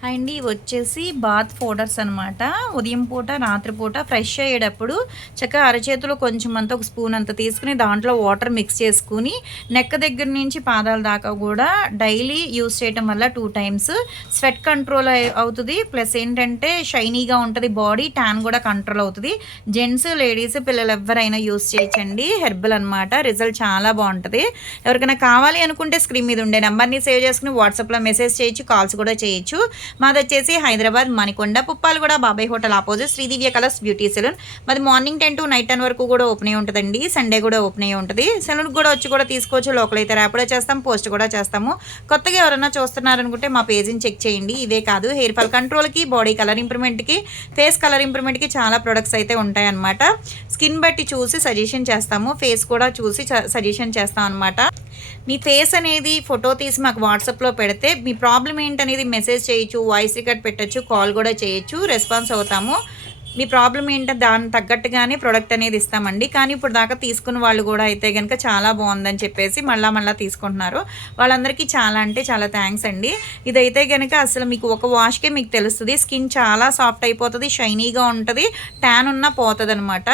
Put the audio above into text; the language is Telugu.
హాయ్ అండి. ఇవి వచ్చేసి బాత్ పౌడర్స్ అనమాట. ఉదయం పూట, రాత్రి పూట ఫ్రెష్ అయ్యేటప్పుడు చక్కగా అరచేతిలో కొంచెం అంతా ఒక స్పూన్ అంత తీసుకొని దాంట్లో వాటర్ మిక్స్ చేసుకొని నెక్ దగ్గర నుంచి పాదాల దాకా కూడా డైలీ యూస్ చేయటం వల్ల 2 టైమ్స్ స్వెట్ కంట్రోల్ అవుతుంది. ప్లస్ ఏంటంటే షైనీగా ఉంటుంది బాడీ, ట్యాన్ కూడా కంట్రోల్ అవుతుంది. జెంట్స్, లేడీస్, పిల్లలు ఎవరైనా యూస్ చేయొచ్చండి. హెర్బల్ అనమాట. రిజల్ట్ చాలా బాగుంటుంది. ఎవరికైనా కావాలి అనుకుంటే స్క్రీన్ మీద ఉండే నెంబర్ని సేవ్ చేసుకుని వాట్సాప్లో మెసేజ్ చేయొచ్చు, కాల్స్ కూడా చేయొచ్చు. మాది వచ్చేసి Hyderabad Manikonda Puppalaguda Babai hotel opposite Sridivya colours beauty salon. మాది మార్నింగ్ 10 to నైట్ 10 వరకు కూడా ఓపెన్ అయ్యి ఉంటుందండి. సండే కూడా ఓపెన్ అయ్యి ఉంటుంది. సెలూన్కి కూడా వచ్చి కూడా తీసుకోవచ్చు. లోకల్ అయితే ర్యాపిడో చేస్తాం, పోస్ట్ కూడా చేస్తాము. కొత్తగా ఎవరైనా చూస్తున్నారనుకుంటే మా పేజీని చెక్ చేయండి. ఇవే కాదు, హెయిర్ ఫాల్ కంట్రోల్కి, బాడీ కలర్ ఇంప్రూవ్మెంట్కి, ఫేస్ కలర్ ఇంప్రూవ్మెంట్కి చాలా ప్రొడక్ట్స్ అయితే ఉంటాయన్నమాట. స్కిన్ బట్టి చూసి సజెషన్ చేస్తాము, ఫేస్ కూడా చూసి సజెషన్ చేస్తాం అనమాట. మీ ఫేస్ అనేది ఫోటో తీసి మాకు వాట్సాప్లో పెడితే మీ ప్రాబ్లం ఏంటనేది మెసేజ్ చేయొచ్చు, వాయిస్ రికార్డ్ పెట్టచ్చు, కాల్ కూడా చేయొచ్చు, రెస్పాన్స్ అవుతాము. మీ ప్రాబ్లం ఏంటో దానికి తగ్గట్టుగానే ప్రోడక్ట్ అనేది ఇస్తామండి. కానీ ఇప్పుడు దాకా తీసుకున్న వాళ్ళు కూడా అయితే కనుక చాలా బాగుందని చెప్పేసి మళ్ళా తీసుకుంటున్నారు. వాళ్ళందరికీ చాలా అంటే చాలా థ్యాంక్స్ అండి. ఇదైతే కనుక అసలు మీకు ఒక వాష్కే మీకు తెలుస్తుంది. స్కిన్ చాలా సాఫ్ట్ అయిపోతుంది, షైనీగా ఉంటుంది, ట్యాన్ ఉన్నా పోతుంది అనమాట.